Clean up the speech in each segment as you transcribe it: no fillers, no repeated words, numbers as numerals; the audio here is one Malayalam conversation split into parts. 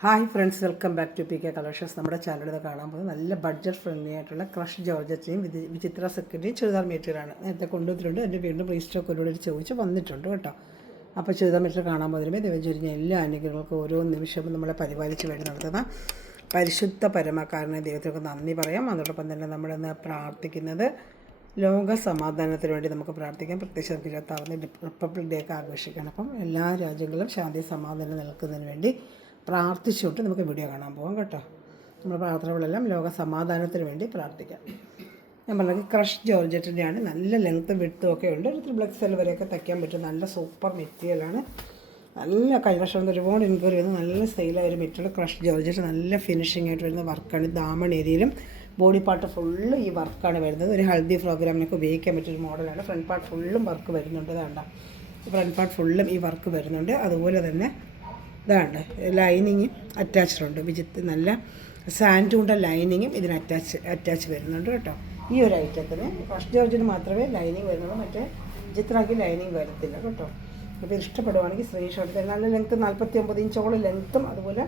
Hi friends, welcome back to P K collections. നമ്മുടെ ചാനലിൽ കാണാൻ പോകുന്നത് നല്ല ബഡ്ജറ്റ് ഫ്രണ്ട്ലി ആയിട്ടുള്ള ക്രഷ് ജോർജറ്റിയും വിചിത്ര സെക്കൻഡിയും ചുരിദാർ മെറ്റീരിയലാണ്. നേരത്തെ കൊണ്ടുവന്നിട്ടുണ്ട്. എൻ്റെ വീണ്ടും റീസ്റ്റോക്ക് ഒരുപാട് ചോദിച്ച് വന്നിട്ടുണ്ട് കേട്ടോ. അപ്പോൾ ചുരിദാർ മെറ്റീരിയൽ കാണാൻ പോകുന്നതിന് ദൈവം ചൊരിഞ്ഞ എല്ലാ അനുഗ്രഹങ്ങൾക്കും ഓരോ നിമിഷവും നമ്മളെ പരിപാലിച്ച് വേണ്ടി നടത്തുന്ന പരിശുദ്ധ പരമക്കാരനെ ദൈവത്തിനൊക്കെ നന്ദി പറയാം. അതോടൊപ്പം തന്നെ നമ്മളിന്ന് പ്രാർത്ഥിക്കുന്നത് ലോക സമാധാനത്തിന് വേണ്ടി നമുക്ക് പ്രാർത്ഥിക്കാം. പ്രത്യേകിച്ച് നമുക്ക് 26 റിപ്പബ്ലിക് ഡേ ഒക്കെ ആഘോഷിക്കണം. അപ്പം എല്ലാ രാജ്യങ്ങളിലും ശാന്തി സമാധാനം നിൽക്കുന്നതിന് വേണ്ടി പ്രാർത്ഥിച്ചുകൊണ്ട് നമുക്ക് വീഡിയോ കാണാൻ പോകാം കേട്ടോ. നമ്മുടെ പ്രാർത്ഥനകളെല്ലാം ലോക സമാധാനത്തിന് വേണ്ടി പ്രാർത്ഥിക്കാം. ഞാൻ പറഞ്ഞത് ക്രഷ് ജോർജറ്റിൻ്റെയാണ്. നല്ല ലെങ്ത്ത് വിഡ്ത്തും ഒക്കെ ഉണ്ട്. ഒരു ത്രിബ്ലക്സ് വരെയൊക്കെ തയ്ക്കാൻ പറ്റും. നല്ല സൂപ്പർ മെറ്റീരിയലാണ്. നല്ല കഴിഞ്ഞ വർഷം ഒരുപാട് എൻക്വയറി വരുന്ന നല്ല സെയിലായ ഒരു മെറ്റീരിയൽ ക്രഷ് ജോർജറ്റ്. നല്ല ഫിനിഷിംഗ് ആയിട്ട് വരുന്ന വർക്കാണ്. ദാമൺ ഏരിയയിലും ബോഡി പാർട്ട് ഫുള്ള് ഈ വർക്കാണ് വരുന്നത്. ഒരു ഹൽദി പ്രോഗ്രാമിനൊക്കെ ഉപയോഗിക്കാൻ പറ്റിയൊരു മോഡലാണ്. ഫ്രണ്ട് പാർട്ട് ഫുള്ളും വർക്ക് വരുന്നുണ്ട്. വേണ്ട, ഫ്രണ്ട് പാർട്ട് ഫുള്ളും ഈ വർക്ക് വരുന്നുണ്ട്. അതുപോലെ തന്നെ ഇതാണ് ലൈനിങ്ങും അറ്റാച്ച്ഡ് ഉണ്ട്. നല്ല സാൻഡൂണ്ട ലൈനിങ്ങും ഇതിന് അറ്റാച്ച് വരുന്നുണ്ട് കേട്ടോ. ഈ ഒരു ഐറ്റത്തിന് ഫസ്റ്റ് ജോർജിന് മാത്രമേ ലൈനിങ് വരുന്നുള്ളൂ. മറ്റേ ചിത്രയ്ക്ക് ലൈനിങ് വരത്തില്ല കേട്ടോ. അപ്പോൾ ഇഷ്ടപ്പെടുവാണെങ്കിൽ സ്ക്രീൻഷോട്ട്. നല്ല ലെങ്ത്ത് 49 ഇഞ്ചോളം ലെങ്ത്തും അതുപോലെ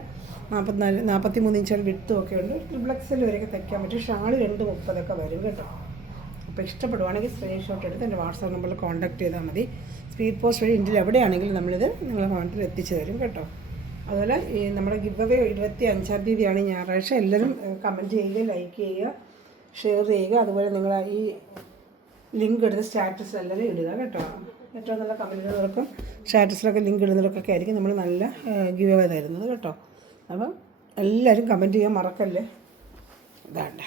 43 ഇഞ്ചോളം വിഡ്ത്തും ഒക്കെ ഉണ്ട്. ട്രിപ്ലക്സിൽ വരെയൊക്കെ തയ്ക്കാൻ പറ്റും. ഷാള് 230 വരും കേട്ടോ. അപ്പോൾ ഇഷ്ടപ്പെടുവാണെങ്കിൽ സ്ക്രീൻഷോട്ട് എടുത്ത് എൻ്റെ വാട്സാപ്പ് നമ്പറിൽ കോൺടാക്ട് ചെയ്താൽ മതി. സ്പീഡ് പോസ്റ്റ് വഴി ഇന്ത്യയിൽ എവിടെയാണെങ്കിലും നമ്മളിത് നിങ്ങളെ ഫോണിൽ എത്തിച്ചു തരും കേട്ടോ. അതുപോലെ ഈ നമ്മുടെ ഗിവ് അവേ 25-ാം തീയതിയാണ്, ഞായറാഴ്ച. എല്ലാവരും കമൻറ്റ് ചെയ്യുക, ലൈക്ക് ചെയ്യുക, ഷെയർ ചെയ്യുക. അതുപോലെ നിങ്ങൾ ഈ ലിങ്ക് എടുത്ത് സ്റ്റാറ്റസിലെല്ലാവരും ഇടുക കേട്ടോ. ഏറ്റവും നല്ല കമൻറ്റുകൾക്കും സ്റ്റാറ്റസിലൊക്കെ ലിങ്ക് ഇടുന്നവർക്കൊക്കെ ആയിരിക്കും നമ്മൾ നല്ല ഗിവ് അവേ തരുന്നത് കേട്ടോ. അപ്പം എല്ലാവരും കമൻറ്റ് ചെയ്യാൻ മറക്കല്ലേ. ഇതാണ്ട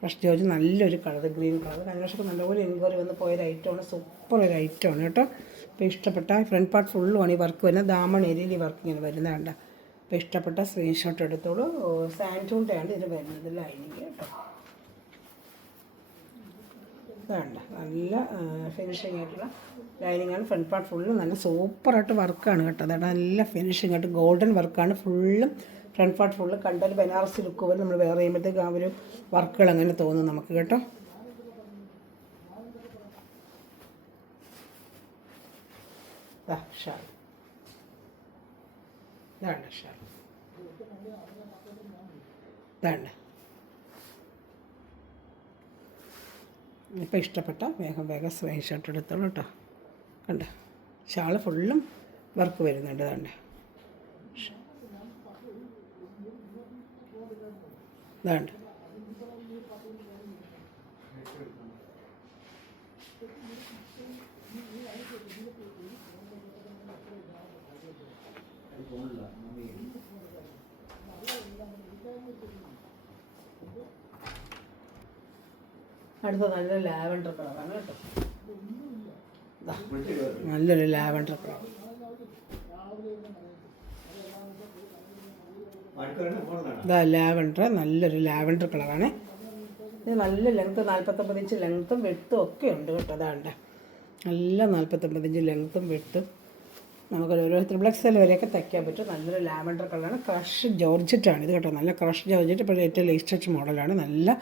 ക്രഷ് ജോർജ് നല്ലൊരു കളർ, ഗ്രീൻ കളർ. കഴിഞ്ഞ വർഷമൊക്കെ നല്ലപോലെ എൻക്വയറി വന്ന് പോയൊരു ഐറ്റമാണ്. സൂപ്പർ ഒരു ഐറ്റമാണ് കേട്ടോ. അപ്പോൾ ഇഷ്ടപ്പെട്ട ഫ്രണ്ട് പാർട്ട് ഫുള്ളുമാണ് ഈ വർക്ക് വരുന്നത്. ദാമൺ ഏരിയയിൽ ഈ വർക്ക് ഇങ്ങനെ വരുന്നതാണ്. അപ്പോൾ ഇഷ്ടപ്പെട്ട സ്ക്രീൻഷോട്ട് എടുത്തോളൂ. സാൻഡൂണ്ടയാണ് ഇതിന് വരുന്നത് ലൈനിങ് കേട്ടോ. വേണ്ട, നല്ല ഫിനിഷിംഗ് ആയിട്ടുള്ള ലൈനിങ്ങാണ്. ഫ്രണ്ട് പാർട്ട് ഫുള്ളും നല്ല സൂപ്പറായിട്ട് വർക്കാണ് കേട്ടോ. അതാണ് നല്ല ഫിനിഷിംഗ് ആയിട്ട് ഗോൾഡൻ വർക്കാണ് ഫുള്ളും. ഫ്രണ്ട് പാർട്ട് ഫുള്ള് കണ്ടാൽ ബനാറസി ലുക്ക് പോലെ നമ്മൾ വേറെ ചെയ്യുമ്പോഴത്തേക്ക് ആ ഒരു വർക്കുകൾ അങ്ങനെ തോന്നും നമുക്ക് കേട്ടോ. ഷാൾ, ഇതാണ് ഷാൾ. ഇതാണ് ഇപ്പോൾ ഇഷ്ടപ്പെട്ട വേഗം സ്ക്രീൻഷോട്ട് എടുത്തോളൂ കേട്ടോ. കണ്ട ഷാള് ഫുള്ളും വർക്ക് വരുന്നുണ്ട്. ഇതാണ്ട് ഇതാണ്ട് അടുത്ത നല്ല ലാവൻഡർ കളറാണ് കേട്ടോ. നല്ലൊരു ലാവൻഡർ കളർ. ഇതാ ലാവൻഡർ, നല്ലൊരു ലാവൻഡർ കളറാണ്. ഇത് നല്ല ലെങ്ത്ത് 49 ഇഞ്ച് ലെങ്ത്തും വെട്ടും ഒക്കെ ഉണ്ട് കേട്ടോ. അതാണ്ട് നല്ല 49 ഇഞ്ച് ലെങ്ത്തും വെട്ടും നമുക്ക് ഓരോ ത്രിബ്ലക്സ് വരെയൊക്കെ തയ്ക്കാൻ പറ്റും. നല്ലൊരു ലാവൻഡർ കളറാണ്. ക്രഷ് ജോർജറ്റാണ് ഇത് കേട്ടോ. നല്ല ക്രഷ് ജോർജറ്റ്. ഇപ്പോൾ ഏറ്റവും ലേറ്റസ്റ്റ് മോഡലാണ്. നല്ല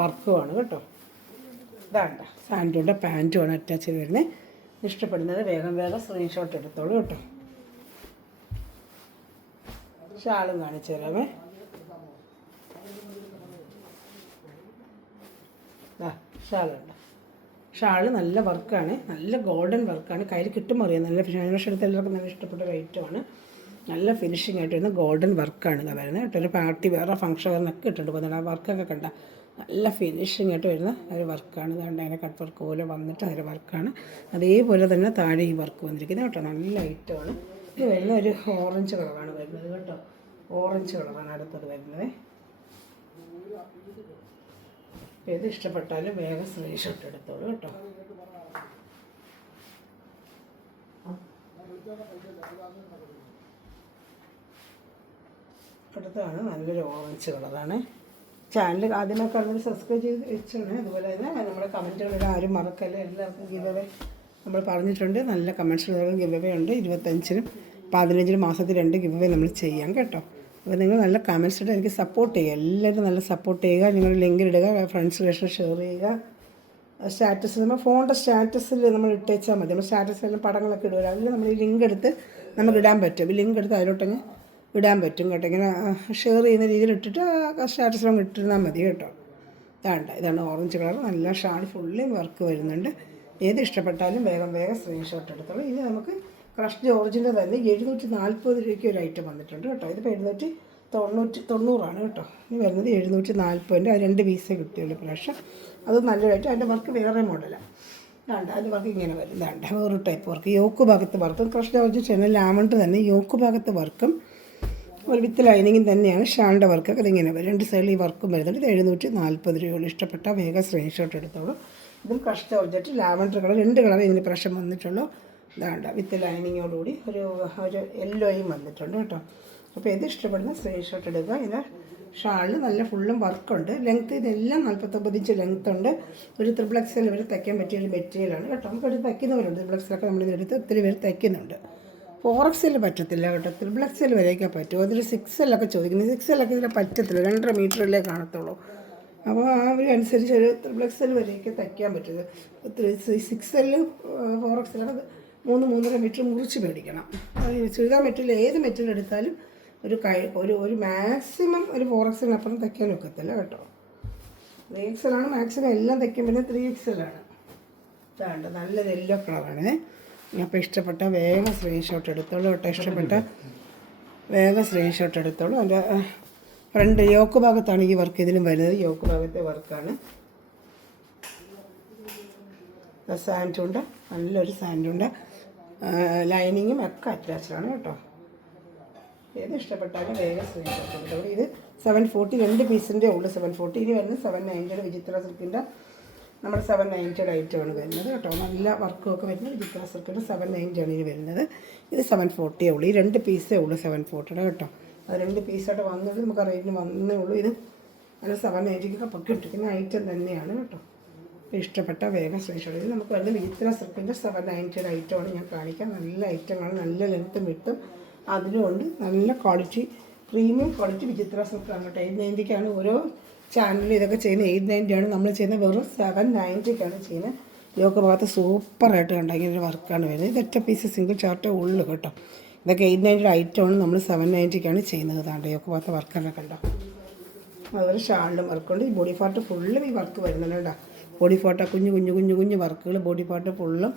വർക്കുമാണ് കേട്ടോ. ഇതാണ്ട സാൻഡൂണ്ട പാൻറ്റുമാണ് അറ്റാച്ച് ചെയ്ത് വരുന്നത്. ഇഷ്ടപ്പെടുന്നത് വേഗം സ്ക്രീൻഷോട്ട് എടുത്തോളൂ കേട്ടോ. ഷാളും കാണിച്ചു തരാമേ. ഷാളുണ്ട്. ഷാള് നല്ല വർക്കാണ്. നല്ല ഗോൾഡൻ വർക്കാണ്. കയ്യിൽ കിട്ടുമ്പോൾ അറിയാം. നല്ല ഫിനിഷ് എടുത്ത് എല്ലാവർക്കും നല്ല ഇഷ്ടപ്പെട്ട ഒരു ഐറ്റമാണ്. നല്ല ഫിനിഷിംഗ് ആയിട്ട് വരുന്ന ഗോൾഡൻ വർക്കാണ് ഇത് വരുന്നത് കേട്ടോ. ഒരു പാർട്ടി വേറെ ഫംഗ്ഷൻ ഒക്കെ ഇട്ടുണ്ട്. പോകുന്നുണ്ട്. ആ വർക്കൊക്കെ കണ്ട നല്ല ഫിനിഷിംഗ് ആയിട്ട് വരുന്ന ഒരു വർക്കാണ്. അതുകൊണ്ട് അതിൻ്റെ കട്ട് വർക്ക് പോലെ വന്നിട്ട് അതിൻ്റെ വർക്കാണ്. അതേപോലെ തന്നെ താഴെ ഈ വർക്ക് വന്നിരിക്കുന്നത് കേട്ടോ. നല്ല ഐറ്റമാണ്. ഇത് വരുന്ന ഒരു ഓറഞ്ച് കളറാണ് വരുന്നത് കേട്ടോ. ഓറഞ്ച് കളറാണ് അടുത്തത് വരുന്നത്. ഏത് ഇഷ്ടപ്പെട്ടാലും വേഗം സ്ക്രീൻഷോട്ട് എടുത്തോളൂ കേട്ടോ. അടുത്താണ് നല്ലൊരു ഓറഞ്ച് കളറാണ്. ചാനൽ ആദ്യമേ കാണുന്നത് സബ്സ്ക്രൈബ് ചെയ്ത് വെച്ചാണ്. അതുപോലെ തന്നെ നമ്മുടെ കമൻറ്റുകളിൽ ആരും മറക്കല്ല. എല്ലാവർക്കും ഗിവ് അവേ നമ്മൾ പറഞ്ഞിട്ടുണ്ട്. നല്ല കമൻറ്റ്സ് ഗിവ് അവേ ഉണ്ട്. 25-നും 15-നും മാസത്തിൽ 2 ഗിവ് അവേ നമ്മൾ ചെയ്യാം കേട്ടോ. അപ്പോൾ നിങ്ങൾ നല്ല കമൻറ്റ്സ് ഇട്ട് എനിക്ക് സപ്പോർട്ട് ചെയ്യുക. എല്ലാവരും നല്ല സപ്പോർട്ട് ചെയ്യുക. നിങ്ങൾ ലിങ്ക് ഇടുക, ഫ്രണ്ട്സിലേക്ക് ഷെയർ ചെയ്യുക. സ്റ്റാറ്റസ് നമ്മൾ ഫോണിൻ്റെ സ്റ്റാറ്റസിൽ നമ്മൾ ഇട്ടേച്ചാൽ മതി. നമ്മൾ സ്റ്റാറ്റസിലെല്ലാം പടങ്ങളൊക്കെ ഇടുക. അതിൽ നമ്മൾ ഈ ലിങ്ക് എടുത്ത് നമുക്ക് ഇടാൻ പറ്റും. ഈ ലിങ്ക് എടുത്ത് അതിലോട്ടങ്ങ് ഇടാൻ പറ്റും കേട്ടോ. ഇങ്ങനെ ഷെയർ ചെയ്യുന്ന രീതിയിൽ ഇട്ടിട്ട് സ്റ്റാറ്റസിലും ഇട്ടിരുന്നാൽ മതി കേട്ടോ. ഇതാണ് ഓറഞ്ച് കളർ. നല്ല ഷാൾ ഫുള്ളി വർക്ക് വരുന്നുണ്ട്. ഏത് ഇഷ്ടപ്പെട്ടാലും വേഗം സ്ക്രീൻഷോട്ട് എടുത്തോളൂ. ഇത് നമുക്ക് ക്രഷ് ജോർജിൻ്റെ തന്നെ 740 രൂപയ്ക്ക് ഒരു ഐറ്റം വന്നിട്ടുണ്ട് കേട്ടോ. ഇതിപ്പോൾ 790 കേട്ടോ. ഇനി വരുന്നത് 740. അത് 2 പീസേ കിട്ടിയുള്ളൂ പ്രാവശ്യം. അത് നല്ലതായിട്ട് അതിൻ്റെ വർക്ക് വേറെ മോഡലാണ്. അതിൻ്റെ വർക്ക് ഇങ്ങനെ വരും. വേറൊരു ടൈപ്പ് വർക്ക്. യോക്ക് ഭാഗത്ത് വർക്കും ക്രഷ് ജോർജ് ചെയ്യുന്ന ലാമണ്ട് തന്നെ യോക്ക് ഭാഗത്ത് വർക്കും ഒരു വിത്ത് ലൈനിങ്ങും തന്നെയാണ് ഷാളിൻ്റെ വർക്കൊക്കെ അതിങ്ങനെ വരും. 2 സൈഡിൽ ഈ വർക്കും വരുന്നുണ്ട്. ഇത് 740 രൂപയുള്ളൂ. ഇഷ്ടപ്പെട്ട വേഗം സ്ക്രീൻഷോട്ട് എടുത്തോളൂ. ഇതും crush georgette lavender colour 2 colour ഇതിന് പ്രാവശ്യം വന്നിട്ടുള്ളൂ. വിത്ത് ലൈനിങ്ങോടുകൂടി ഒരു യെല്ലോയും വന്നിട്ടുണ്ട് കേട്ടോ. അപ്പോൾ ഇത് ഇഷ്ടപ്പെടുന്ന സ്ക്രീൻഷോട്ട് എടുക്കുക. ഇതിൻ്റെ ഷാളിൽ നല്ല ഫുള്ളും വർക്കുണ്ട്. ലെങ്ത്ത് ഇതെല്ലാം 49 ഇഞ്ച് ലെങ്ത്ത് ഉണ്ട്. ഒരു XXL വരെ തയ്ക്കാൻ പറ്റിയ ഒരു മെറ്റീരിയലാണ് കേട്ടോ. നമുക്കൊരു തയ്ക്കുന്നവരുണ്ട്. XXL നമ്മളിതെടുത്ത് ഒത്തിരി പേര് തയ്ക്കുന്നുണ്ട്. 4XL പറ്റത്തില്ല കേട്ടോ. XXL വരെയൊക്കെ പറ്റും. അതൊരു 6L ചോദിക്കുന്നത്. 6L ഇതിനെ പറ്റത്തില്ല. 2.5 മീറ്ററിലേ കാണത്തുള്ളൂ. അപ്പോൾ ആ ഒരു അനുസരിച്ച് ഒരു XXL വരെയൊക്കെ തയ്ക്കാൻ പറ്റുന്നത്. 6L 4XL 3-3.5 മീറ്റർ മുറിച്ച് മേടിക്കണം. ചുരിദാർ മെറ്റീരിയൽ ഏത് മെറ്റീരിയൽ എടുത്താലും ഒരു മാക്സിമം ഒരു 4XL തയ്ക്കാൻ ഒക്കത്തില്ല കേട്ടോ. 3XL ആണ് മാക്സിമം എല്ലാം തയ്ക്കാൻ പറ്റുന്നത്. 3XL ആണ്. നല്ലൊരു യെല്ലോ കളറാണ്. അപ്പോൾ ഇഷ്ടപ്പെട്ട വേഗം സ്ക്രീൻഷോട്ട് എടുത്തോളൂ കേട്ടോ. ഇഷ്ടപ്പെട്ട വേഗം സ്ക്രീൻഷോട്ട് എടുത്തോളൂ. അതിൻ്റെ ഫ്രണ്ട് യോക്ക് ഭാഗത്താണ് ഈ വർക്ക് ഇതിലും വരുന്നത്. യോക്ക് ഭാഗത്തെ വർക്കാണ്. സാൻഡുണ്ട്. നല്ലൊരു സാൻഡുണ്ട്. ലൈനിങ്ങും ഒക്കെ അറ്റാച്ച്ഡാണ് കേട്ടോ. ഏത് ഇഷ്ടപ്പെട്ടാലും വേഗം സ്ക്രീൻഷോട്ട് എടുത്തോളൂ. ഇത് 740 2 പീസിൻ്റെ ഉള്ളു. 740. ഇനി വരുന്നത് 790 വിചിത്ര സിൽക്കിൻ്റെ നമ്മുടെ 790 ഐറ്റമാണ് വരുന്നത് കേട്ടോ. നല്ല വർക്കൊക്കെ വരുന്നത് വിചിത്ര സിൽക്കിൻ്റെ 790 ഇനി വരുന്നത്. ഇത് 740 ഉള്ളൂ. ഈ 2 പീസേ ഉള്ളൂ 740 കേട്ടോ. അത് 2 പീസായിട്ട് വന്നത് നമുക്ക് റേറ്റിന് വന്നേ ഉള്ളൂ. ഇത് നല്ല 790 പൊക്കിട്ടിരിക്കുന്ന ഐറ്റം തന്നെയാണ് കേട്ടോ. ഇഷ്ടപ്പെട്ട വേഗം സ്ക്രീൻഷോട്ട്. ഇത് നമുക്ക് വരുന്നത് വിചിത്ര സിൽക്കിൻ്റെ 790 ഐറ്റമാണ് ഞാൻ കാണിക്കാം. നല്ല ഐറ്റമാണ്. നല്ല ലെങ്ത്തും വിട്ടും അതിലുമുണ്ട്. നല്ല ക്വാളിറ്റി പ്രീമിയം ക്വാളിറ്റി വിചിത്ര സിൽക്കാണ് കേട്ടോ. 890 ഓരോ ചാനലിൽ ഇതൊക്കെ ചെയ്യുന്നത്. 890 നമ്മൾ ചെയ്യുന്നത് വെറും 790 ചെയ്യുന്നത്. ഇതൊക്കെ ഭാഗത്ത് സൂപ്പറായിട്ട് കണ്ടെങ്കിൽ ഒരു വർക്കാണ് വരുന്നത്. ഇത് ഒറ്റ പീസ് സിംഗിൾ ചാർട്ടേ ഉള്ളൂ കേട്ടോ. ഇതൊക്കെ 890 ഐറ്റമാണ്. നമ്മൾ 790 ചെയ്യുന്നത്. ഇതൊക്കെ ഭാഗത്ത് വർക്കൊക്കെ കണ്ടോ. അതുപോലെ ഷാളിലും വർക്കുണ്ട്. ഈ ബോഡി പാർട്ട് ഫുള്ളും ഈ വർക്ക് വരുന്നുണ്ട് കേട്ടോ. ബോഡി പാർട്ട് കുഞ്ഞു വർക്കുകൾ ബോഡി പാർട്ട് ഫുള്ളും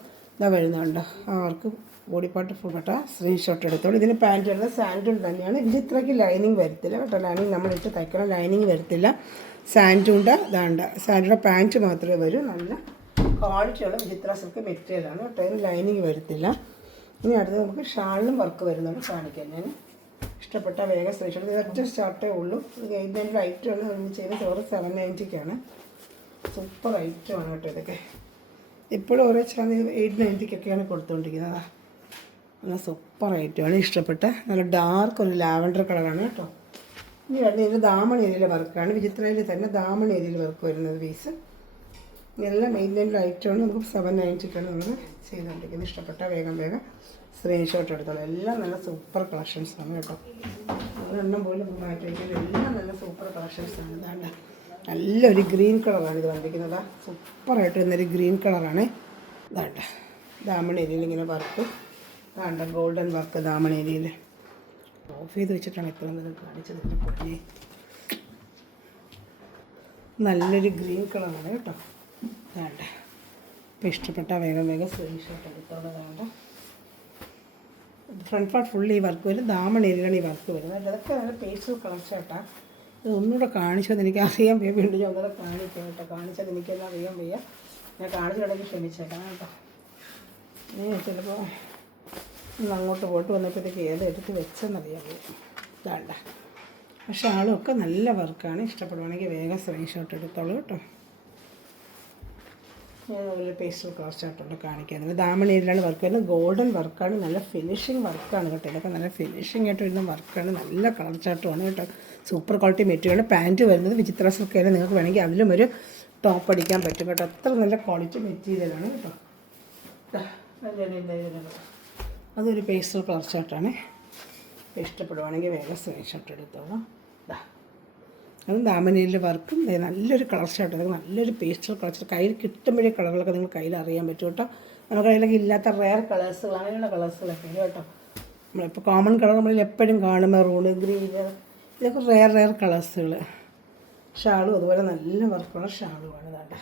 വരുന്നുണ്ട്. ആ വർക്ക് ബോഡി പാർട്ട് ഫുൾ കേട്ടോ. സ്ക്രീൻഷോട്ട് എടുത്തോളൂ. ഇതിന് പാൻറ്റ് വരുന്നത് സാൻഡും തന്നെയാണ്. ഇതിൽ ഇത്രയ്ക്ക് ലൈനിങ് വരത്തില്ല കേട്ടോ. ലൈനിങ് നമ്മളിട്ട് തയ്ക്കണം. ലൈനിങ് വരത്തില്ല. സാൻഡുണ്ട്. സാൻഡുടെ പാൻറ്റ് മാത്രമേ വരൂ. നല്ല ക്വാളിറ്റിയുള്ള വിചിത്ര സിൽക്ക് മെറ്റീരിയലാണ് കേട്ടോ. ഇതിന് ലൈനിങ് വരത്തില്ല. ഇനി അടുത്ത് നമുക്ക് ഷാളിലും വർക്ക് വരുന്നുണ്ട്. കാണിക്കാൻ ഞാൻ ഇഷ്ടപ്പെട്ട വേഗം സ്ക്രീൻഷോട്ട്. ഇത് ഒറ്റ സ്റ്റാർട്ടേ ഉള്ളൂ. ഇത് 890 ഐറ്റമാണ്. നമ്മൾ ചെയ്യുന്നത് 790 സൂപ്പർ ഐറ്റമാണ് കേട്ടോ. ഇതൊക്കെ ഇപ്പോഴും ഓരോ ചാനൽ 890 കൊടുത്തുകൊണ്ടിരിക്കുന്നത്. നല്ല സൂപ്പർ ഐറ്റമാണ്. ഇഷ്ടപ്പെട്ട നല്ല ഡാർക്ക് ഒരു ലാവൻഡർ കളറാണ് കേട്ടോ. ഇനി വരുന്നത് ഇതിൻ്റെ ദാമൺ ഏരിയയിലെ വർക്കാണ്. വിചിത്രയിൽ തന്നെ ദാമൺ ഏരിയയിൽ വർക്ക് വരുന്നത് പീസ്. എല്ലാം 890 ഐറ്റമാണ്. നമുക്ക് 790 നമ്മൾ ചെയ്തുകൊണ്ടിരിക്കുന്നത്. ഇഷ്ടപ്പെട്ട വേഗം സ്ക്രീൻഷോട്ട് എടുത്തോളൂ. എല്ലാം നല്ല സൂപ്പർ കളക്ഷൻസാണ് കേട്ടോ. ഒരെണ്ണം പോലും മാറ്റി വയ്ക്കുന്നത്. എല്ലാം നല്ല സൂപ്പർ കളക്ഷൻസാണ്. ഇതാണ്ട് നല്ലൊരു ഗ്രീൻ കളറാണ് ഇത് വന്നിരിക്കുന്നത്. സൂപ്പറായിട്ട് വരുന്നൊരു ഗ്രീൻ കളറാണ്. ഇതാണ്ട് ദാമൺ ഏരിയയിൽ ഇങ്ങനെ വർക്ക്. ഇതാണ്ട് ഗോൾഡൻ വർക്ക് ദാമൺ ഏരിയയിൽ ഓഫ് ചെയ്ത് വെച്ചിട്ടാണ് ഇത്ര നേരം കാണിച്ചത്. പൊടി നല്ലൊരു ഗ്രീൻ കളറാണ് കേട്ടോ. വേണ്ട ഇപ്പോൾ ഇഷ്ടപ്പെട്ട വേഗം സ്ക്രീൻഷോട്ട് എടുത്തോളാണ്ട്. ഫ്രണ്ട് പാർട്ട് ഫുള്ള് ഈ വർക്ക് വരും. ദാമൺ ഏരിയയിലാണ് ഈ വർക്ക് വരുന്നത്. അതൊക്കെ നല്ല പേസ്റ്റൽ കളർ ഷർട്ടാണ്. ഇത് ഒന്നുകൂടെ കാണിച്ചത് എനിക്ക് അറിയാൻ വയ്യ. വീണ്ടും ഞാൻ ഒന്നുകൂടെ കാണിക്കാം കേട്ടോ. കാണിച്ചത് എനിക്കെല്ലാം അറിയാൻ വയ്യ. ഞാൻ കാണിച്ചിട്ടുണ്ടെങ്കിൽ ക്ഷമിച്ചേക്കാം കേട്ടോ. ചിലപ്പോൾ അങ്ങോട്ട് പോയിട്ട് വന്നപ്പോഴത്തേക്ക് ഏതെടുത്ത് വെച്ചെന്നറിയാൻ വയ്യ. വേണ്ട പക്ഷേ ആളുമൊക്കെ നല്ല വർക്കാണ്. ഇഷ്ടപ്പെടുവാണെങ്കിൽ വേഗം സ്ക്രീൻഷോട്ട് എടുത്തോളൂ കേട്ടോ. ഞാൻ അതുപോലെ പേസ്റ്റൽ കളർ ചാർട്ടുണ്ട് കാണിക്കുന്നത്. ദാമൺ ഏരിയയിലാണ് വർക്ക് വരുന്നത്. ഗോൾഡൻ വർക്കാണ്. നല്ല ഫിനിഷിങ് വർക്കാണ് കേട്ടോ. ഇതൊക്കെ നല്ല ഫിനിഷിംഗ് ആയിട്ട് വരുന്ന വർക്കാണ്. നല്ല കളർ ചാർട്ടുമാണ് കേട്ടോ. Super quality material. പാൻറ്റ് വരുന്നത് വിചിത്ര സിൽക്കാണ്. നിങ്ങൾക്ക് വേണമെങ്കിൽ അതിലും ഒരു ടോപ്പ് അടിക്കാൻ പറ്റും കേട്ടോ. അത്ര നല്ല ക്വാളിറ്റി മെറ്റീരിയലാണ് കേട്ടോ. അതൊരു പേസ്റ്റൽ കളർ ചാർട്ടാണ്. ഇഷ്ടപ്പെടുവാണെങ്കിൽ വേഗം സ്ക്രീൻഷോട്ട് എടുത്തോളാം. അതും ദാമനയിലെ വർക്കും നല്ലൊരു കളർ ഷർട്ട്. അതൊക്കെ നല്ലൊരു പേസ്റ്റൽ കളർ ഷർട്ട്. കയ്യിൽ കിട്ടുമ്പോഴേ കളറുകളൊക്കെ നിങ്ങൾ കയ്യിൽ അറിയാൻ പറ്റും കേട്ടോ. നമ്മുടെ കയ്യിലൊക്കെ ഇല്ലാത്ത റെയർ കളേഴ്സുകൾ അങ്ങനെയുള്ള കളേഴ്സുകളൊക്കെ കേട്ടോ. നമ്മളിപ്പോൾ കോമൺ കളർ നമ്മളിൽ എപ്പോഴും കാണും, മെറൂണ്, ഗ്രീന്, ഇതൊക്കെ റെയർ കളേഴ്സുകൾ. ഷാളും അതുപോലെ നല്ല വർക്കുള്ള ഷാളുമാണ്. ഇതാണ്ട്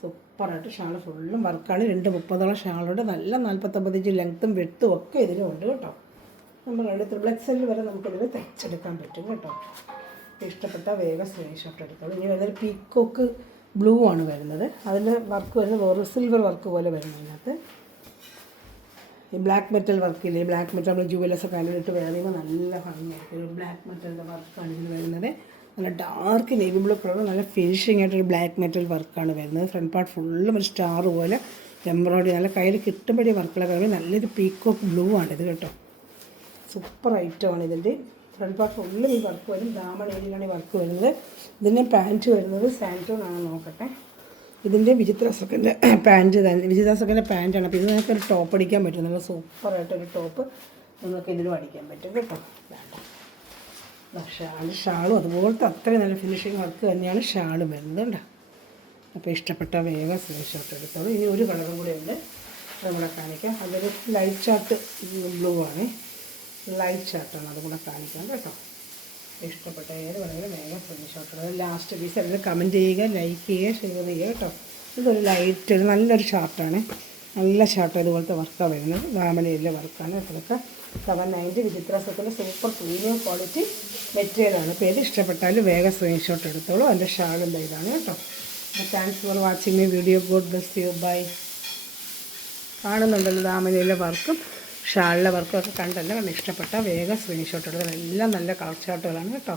സൂപ്പറായിട്ട് ഷാൾ ഫുള്ളും വർക്കാണ്. 230 ഷാളുണ്ട്. നല്ല 49 ഇഞ്ച് ലെങ്ത്തും വെട്ടും ഒക്കെ ഇതിനുണ്ട് കേട്ടോ. നമ്മൾ 3 XL വരെ നമുക്കിതിൽ തയ്ച്ചെടുക്കാൻ പറ്റും കേട്ടോ. ഇഷ്ടപ്പെട്ട വേഗം സ്ക്രീൻഷോട്ട് എടുത്തോളൂ. ഇനി വരുന്നത് പീക്കോക്ക് ബ്ലൂ ആണ് വരുന്നത്. അതിൽ വർക്ക് വരുന്നത് വേറെ സിൽവർ വർക്ക് പോലെ വരുന്നതിനകത്ത് ഈ ബ്ലാക്ക് മെറ്റൽ വർക്കില്ലേ, ബ്ലാക്ക് മെറ്റൽ നമ്മൾ ജുവലേഴ്സൊക്കെ അതിലിട്ട് വേറുമ്പോൾ നല്ല ഭംഗിയായിട്ട് ഒരു ബ്ലാക്ക് മെറ്റലിൻ്റെ വർക്കാണ് ഇതിൽ വരുന്നത്. നല്ല ഡാർക്ക് നേവി ബ്ലൂ കളർ, നല്ല ഫിനിഷിംഗ് ആയിട്ടൊരു ബ്ലാക്ക് മെറ്റൽ വർക്കാണ് വരുന്നത്. ഫ്രണ്ട് പാർട്ട് ഫുള്ളും ഒരു സ്റ്റാർ പോലെ എംബ്രോയിഡറി, നല്ല കയ്യിൽ കിട്ടുമ്പോഴേ വർക്കുകളൊക്കെ വരുന്നത്. നല്ലൊരു പീക്കോക്ക് ബ്ലൂ ആണിത് കേട്ടോ. സൂപ്പർ ഐറ്റമാണ് ഇതിൻ്റെ. ഫ്രണ്ട് പാർട്ട് ഫുള്ളും ഈ വർക്ക് വരും. ദാമൺ ഏരിയയിലാണ് ഈ വർക്ക് വരുന്നത്. ഇതിൻ്റെ പാൻറ്റ് വരുന്നത് സാൻറ്റോൺ ആണ്. നോക്കട്ടെ, ഇതിൻ്റെ വിചിത്ര സെക്കൻഡ് പാൻറ്റ് തന്നെ, വിചിത്ര സെക്കൻഡ് പാൻറ്റാണ്. അപ്പോൾ ഇത് നിങ്ങൾക്കൊരു ടോപ്പ് അടിക്കാൻ പറ്റും. നല്ല സൂപ്പറായിട്ടൊരു ടോപ്പ് നിങ്ങൾക്ക് ഇതിലും അടിക്കാൻ പറ്റും കേട്ടോ. ഷാളും അതുപോലത്തെ അത്രയും നല്ല ഫിനിഷിങ് വർക്ക് തന്നെയാണ് ഷാളും വരുന്നത് കേട്ടോ. അപ്പോൾ ഇഷ്ടപ്പെട്ട വേഗം സ്ക്രീൻഷോട്ട് എടുത്തോളൂ. ഇനി ഒരു കളറും കൂടെ ഉണ്ട്, അതും കൂടെ കാണിക്കാം. അതൊരു ലൈറ്റ് ചാർട്ട് ബ്ലൂ ആണ്, ലൈറ്റ് ചാർട്ടാണ്, അതും കൂടെ കാണിക്കാം കേട്ടോ. ഇഷ്ടപ്പെട്ട ഏത് വേണമെങ്കിലും വേഗം സ്ക്രീൻഷോട്ട് എടുക്കുക. ലാസ്റ്റ് പീസ് എല്ലാവരും കമൻറ്റ് ചെയ്യുക, ലൈക്ക് ചെയ്യുക, ഷെയർ ചെയ്യുക കേട്ടോ. ഇതൊരു ലൈറ്റ് നല്ലൊരു ഷാർട്ടാണ്, നല്ല ഷാർട്ട്. ഇതുപോലത്തെ വർക്കാണ് വരുന്നത്. ദാമനയിലെ വർക്കാണ്. ഇതൊക്കെ 790 വിചിത്ര സെക്കൻഡ് സൂപ്പർ പ്രീമിയം ക്വാളിറ്റി മെറ്റീരിയലാണ്. അപ്പോൾ ഏത് ഇഷ്ടപ്പെട്ടാലും വേഗം സ്ക്രീൻഷോട്ട് എടുത്തോളൂ. അതിൻ്റെ ഷാളും ഇതാണ് കേട്ടോ. അപ്പോൾ thanks for watching my video. God bless you. Bye. കാണുന്നുണ്ടല്ലോ ദാമനയിലെ വർക്കും ഷാളിലെ വർക്കും ഒക്കെ കണ്ടല്ലോ. ഇഷ്ടപ്പെട്ട വേഗം സ്ക്രീൻഷോട്ട് എടുക്കുക. എല്ലാം നല്ല കളർ ചാർട്ടുകളാണ് കേട്ടോ.